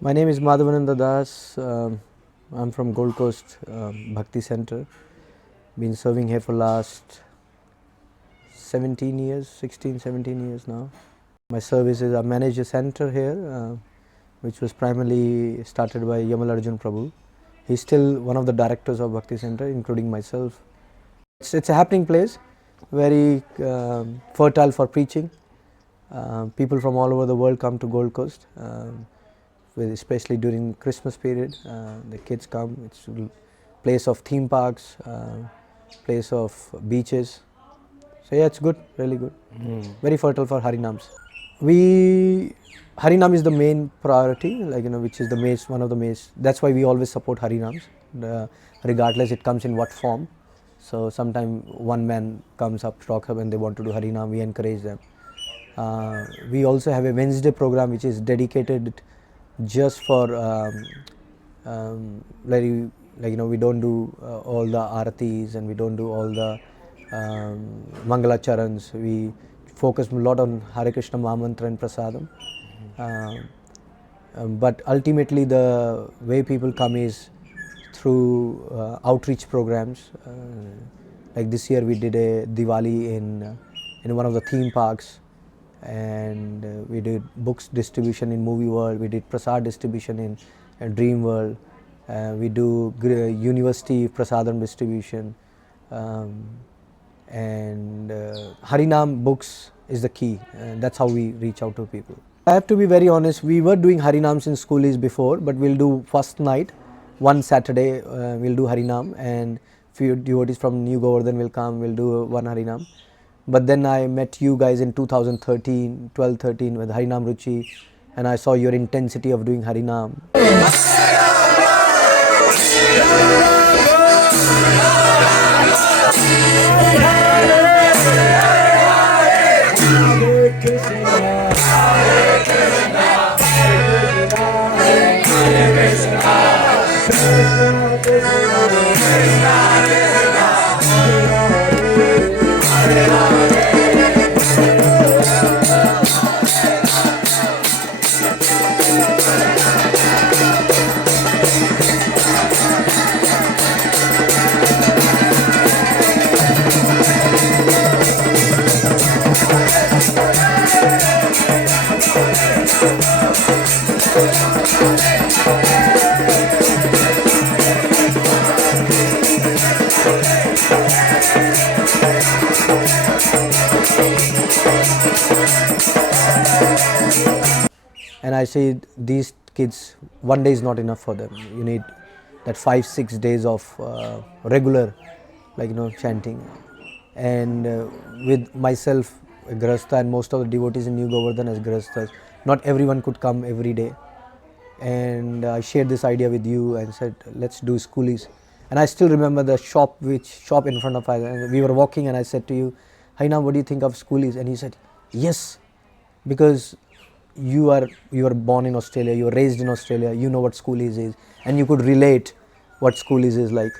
My name is Madhavananda Das. I'm from Gold Coast, Bhakti Centre. Been serving here for last 17 years, 16, 17 years now. My service is I manage a centre here, which was primarily started by Yamal Arjun Prabhu. He's still one of the directors of Bhakti Centre, including myself. It's a happening place, very fertile for preaching. People from all over the world come to Gold Coast. Especially during Christmas period, the kids come. It's a place of theme parks, place of beaches. So yeah, it's good, really good. Very fertile for Harinams. Harinam is the main priority, which is one of the main. That's why we always support Harinams, regardless it comes in what form. So sometime one man comes up, talks up, and they want to do Harinam. We encourage them. We also have a Wednesday program which is dedicated just for we don't do all the aratis and we don't do all the Mangala Charans. We focus a lot on Hare Krishna Mahamantra and Prasadam. But ultimately the way people come is through outreach programs. Like this year we did a Diwali in one of the theme parks, and we did books distribution in Movie World, we did Prasad distribution in Dream World, we do university Prasadam distribution, and Harinam books is the key, and that's how we reach out to people. I have to be very honest, we were doing Harinams in Schoolies before, but we'll do first night, one Saturday we'll do Harinam, and few devotees from New Govardhan will come, we'll do one Harinam. But then I met you guys in 2013, 12-13 with Harinam Ruchi, and I saw your intensity of doing Harinam. And I say these kids, one day is not enough for them. You need that 5-6 days of regular, chanting. And with myself, a Grahastha, and most of the devotees in New Govardhan as Grahasthas, not everyone could come every day. And I shared this idea with you and said, let's do Schoolies. And I still remember the shop in front of us. And we were walking and I said to you, Haina, what do you think of Schoolies? And he said, yes, because you were born in Australia, you were raised in Australia, you know what Schoolies is, and you could relate what Schoolies is like.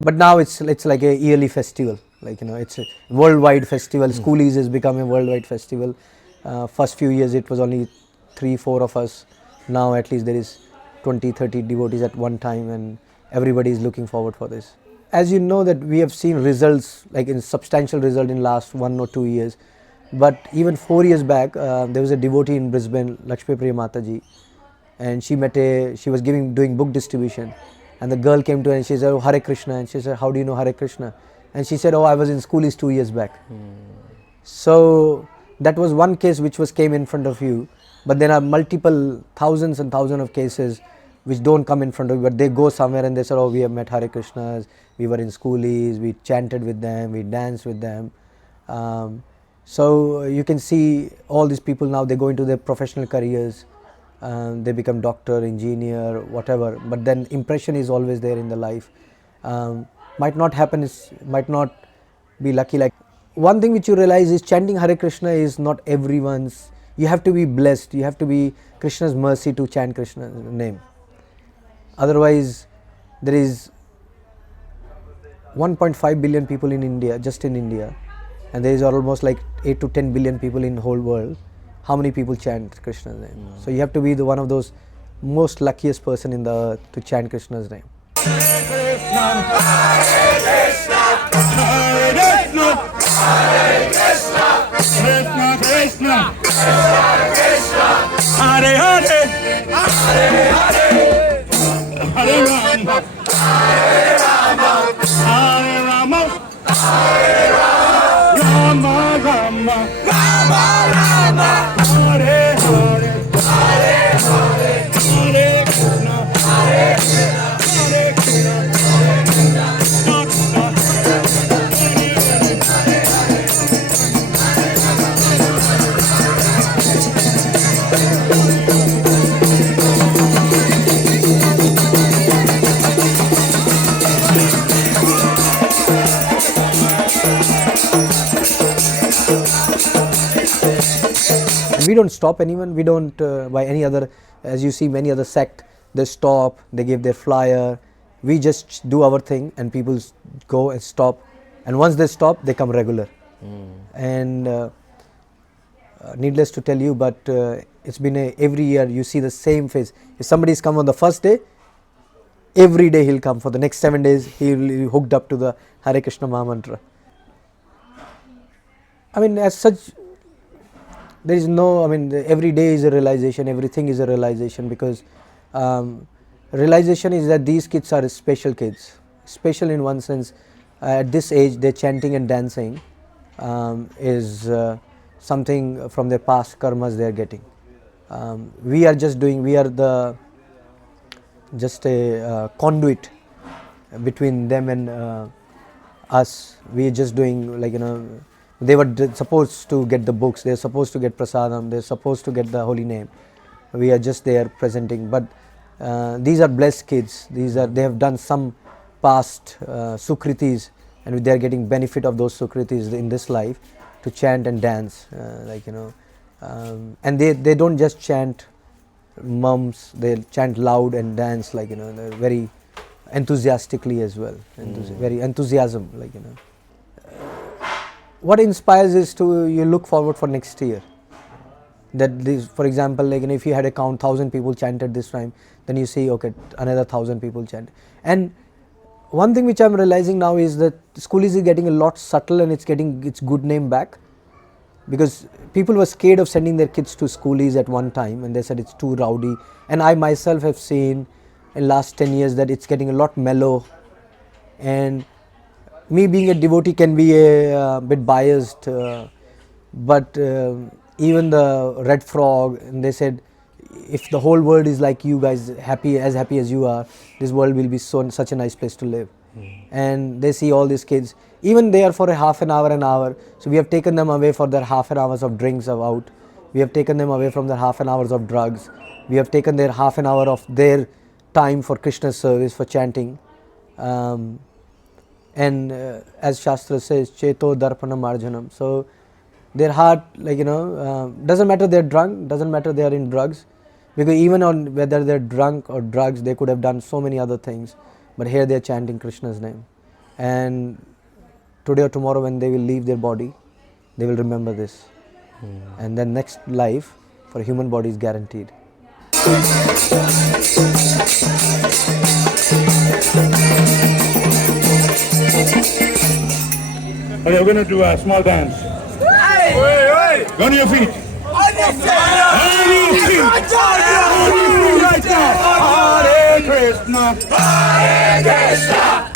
But now it's like a yearly festival, it's a worldwide festival. Schoolies has become a worldwide festival. First few years it was only 3-4 of us. Now at least there is 20-30 devotees at one time, and everybody is looking forward for this. As you know that we have seen results, like in substantial result in last 1 or 2 years. But even 4 years back, there was a devotee in Brisbane, Lakshmi Priya Mataji, and she was doing book distribution, and the girl came to her and she said, oh, Hare Krishna, and she said, how do you know Hare Krishna? And she said, oh, I was in Schoolies 2 years back. So that was one case which came in front of you, but there are multiple thousands and thousands of cases which don't come in front of you, but they go somewhere and they said, oh, we have met Hare Krishnas, we were in Schoolies, we chanted with them, we danced with them. So you can see all these people now, they go into their professional careers, they become doctor, engineer, whatever, but then impression is always there in the life. Might not happen, might not be lucky. Like one thing which you realize is chanting Hare Krishna is not everyone's. You have to be blessed, you have to be Krishna's mercy to chant Krishna's name. Otherwise, there is 1.5 billion people in India, just in India, and there is almost like 8 to 10 billion people in the whole world. How many people chant Krishna's name? So you have to be one of those most luckiest person in the earth to chant Krishna's name. Krishna Krishna, Hare Hare, Hare Hare, Hare Rama, Hare Rama, Hare Rama, Hare Rama, Rama Rama, Rama Rama, Hare Hare, Hare Hare, Hare Krishna, Hare Krishna, Hare Krishna, And we don't stop anyone. We don't by any other, as you see many other sect, they stop, they give their flyer. We just do our thing and people go and stop, and once they stop they come regular. And needless to tell you, but it's been every year you see the same face. If somebody's come on the first day, every day he'll come. For the next 7 days he'll be hooked up to the Hare Krishna Maha Mantra. I mean, as such, there is no, I mean, every day is a realization, everything is a realization, because realization is that these kids are special kids. Special in one sense, at this age they're chanting and dancing is something from their past karmas they are getting. We are just doing, we are the just a conduit between them and us. We are just doing, like, they were supposed to get the books, they are supposed to get prasadam, they are supposed to get the holy name. We are just there presenting. But these are blessed kids. These are, they have done some past sukritis, and they are getting benefit of those sukritis in this life to chant and dance, and they don't just chant mums, they chant loud and dance, like, they're very enthusiastically as well, very enthusiasm, like, what inspires is to, you look forward for next year, that this, for example, like, if you had a count 1,000 people chanted this time, then you see, okay, another 1,000 people chant. And one thing which I'm realizing now is that Schoolies is getting a lot subtle, and it's getting its good name back, because people were scared of sending their kids to Schoolies at one time, and they said it's too rowdy. And I myself have seen in last 10 years that it's getting a lot mellow, and me being a devotee can be a bit biased, but even the Red Frog, and they said, if the whole world is like you guys, happy as you are, this world will be such a nice place to live. And they see all these kids, even they are for a half an hour, so we have taken them away for their half an hours of drinks out, we have taken them away from their half an hours of drugs, we have taken their half an hour of their time for Krishna service, for chanting. And as Shastra says, Cheto Darpana Marjanam, so their heart, like, doesn't matter they're drunk, doesn't matter they are in drugs, because even on whether they're drunk or drugs, they could have done so many other things, but here they're chanting Krishna's name. And today or tomorrow when they will leave their body, they will remember this. And then next life for a human body is guaranteed. Okay, we're going to do a small dance. Go to your feet. On your feet. Right now. Hare Krishna. Hare Krishna.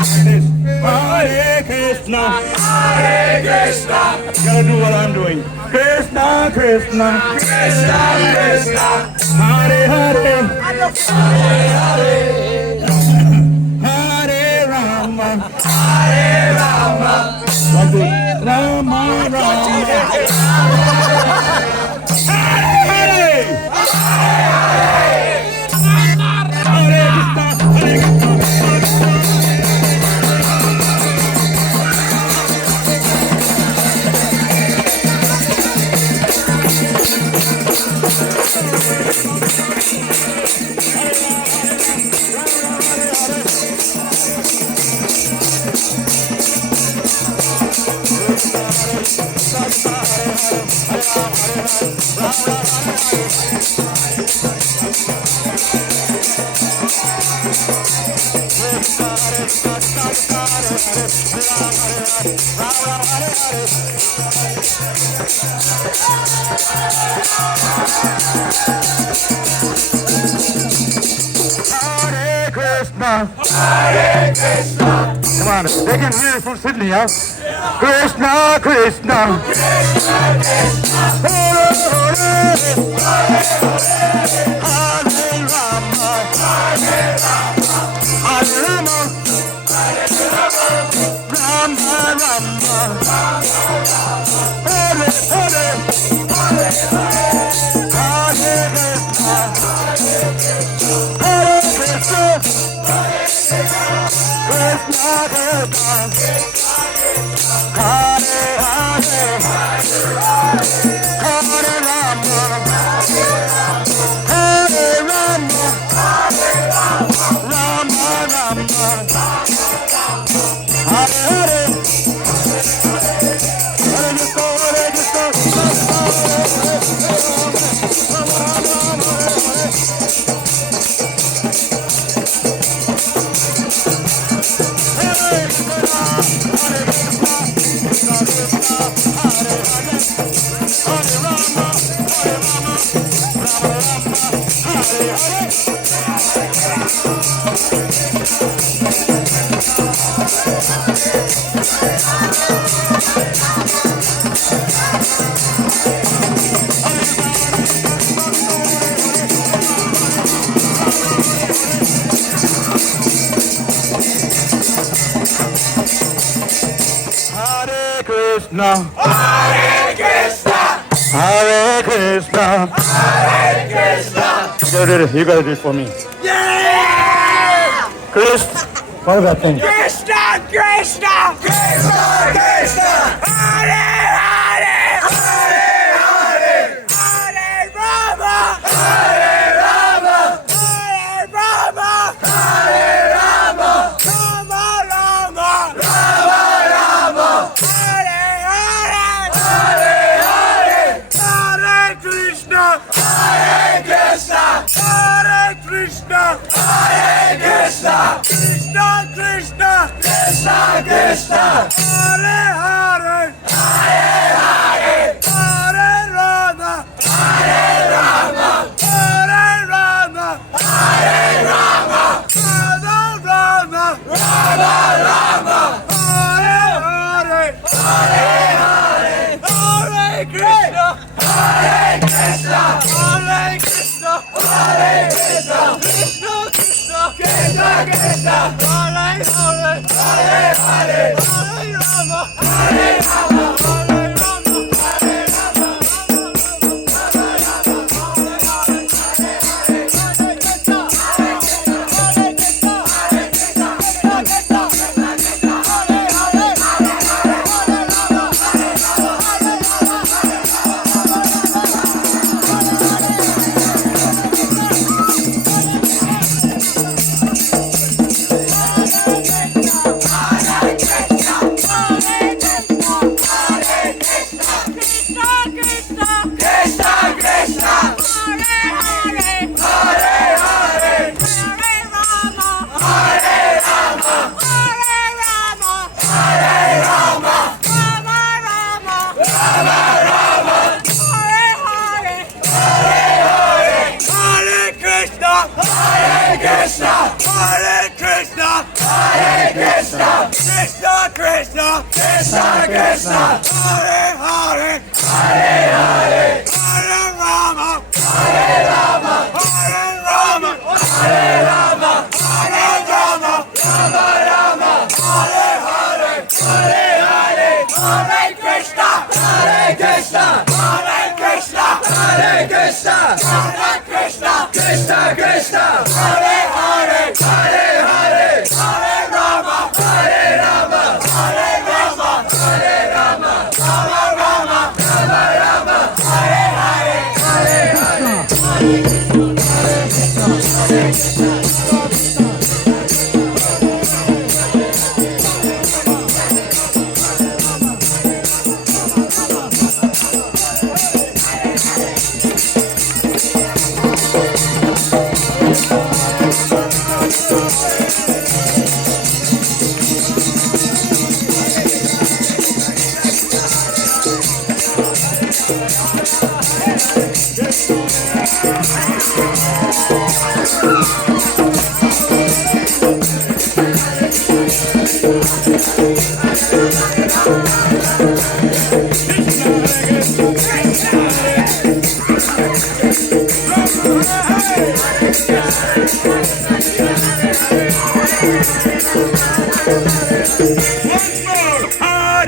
Hare Krishna. Hare Krishna. You gotta do what I'm doing. Krishna, Krishna. Krishna, Krishna. Hare Hare. Hare Hare. Hare Rama. Hare Rama. Rama Rama. Hare Krishna. Hare Krishna. Come on, they can hear it from Sydney, yeah? Krishna, Krishna. Krishna, Krishna. Hare Hare. Hare Hare. Hare Rama. Hare Rama. Hare Rama. Hare Rama. Rama Rama. Hare Hare. Hare Hare. Hare Krishna. Hare Krishna, Krishna Krishna, Hare Hare, Hare Rama, Hare Rama, Rama Rama, Hare Hare, Hare Krishna, Hare Krishna, Hare Krishna, Hare Krishna, Hare Krishna. You gotta do it for me. Yeah! Krishna. What about that? Krishna, Krishna, Krishna, Krishna, Hare Hare, Hare Hare, Hare Rama, Hare Rama, Hare Rama, Hare Rama, Rama Rama, Rama Rama, Hare Hare, Hare Hare, Hare Krishna, Hare Krishna, Hare Krishna, Hare Krishna, Krishna Krishna, Krishna Krishna, Hare Hare, Hare Hare, Hare Rama, Hare Rama, Hare Rama, Hare Rama, Rama Rama, Rama Rama, Hare Hare, Hare Hare, Hare Krishna, Hare Krishna, Hare Krishna, Hare Krishna, Krishna Krishna, Krishna Krishna, Hare Hare, Hare Hare, Hare Rama, Hare Rama, Hare Rama, Hare Rama, Krishna Krishna, Krishna Krishna, Hare Hare, Hare Hare, Hare Rama, Hare Rama, Hare Rama, Hare Rama, Hare Rama, Rama Rama, Hare Hare, Hare Hare, Hare Krishna, Hare Krishna, Hare Krishna, Hare Krishna, Hare Krishna, Krishna Krishna, Hare Hare, Hare Hare, Hare Rama, Hare Rama, Hare Rama, Hare Rama, Rama Rama, Rama Rama, Hare Hare, Hare Hare, Hare Krishna, Hare Krishna, Hare Krishna.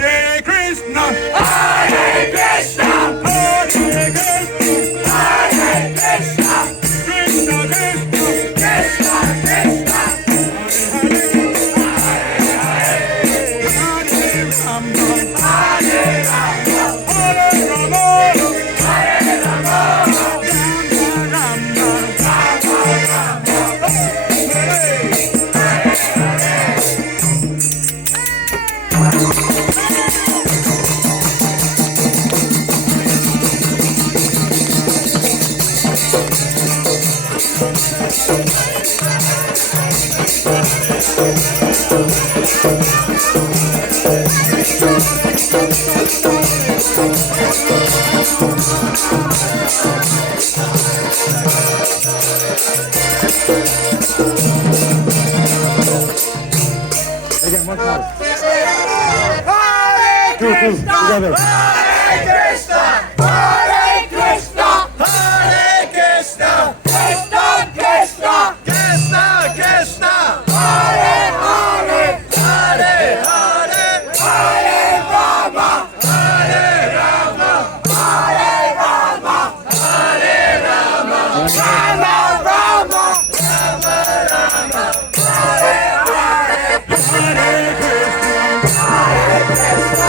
Hare Krishna, Hare Krishna, Hare Krishna, Hare Krishna, Krishna Krishna, Krishna Krishna, Hare Rama, Hare Rama, Hare Rama, Hare Rama, Rama Rama, Rama Again, once more. Hare Krishna, Together. Hare Krishna, Hare Krishna, Hare Krishna, Krishna Krishna, Krishna Krishna, Hare Hare, Hare Hare, Hare Rama, Hare Rama, Hare Rama, Hare Rama, Rama Rama, Rama Rama, Hare Hare, Hare Krishna, Hare Krishna,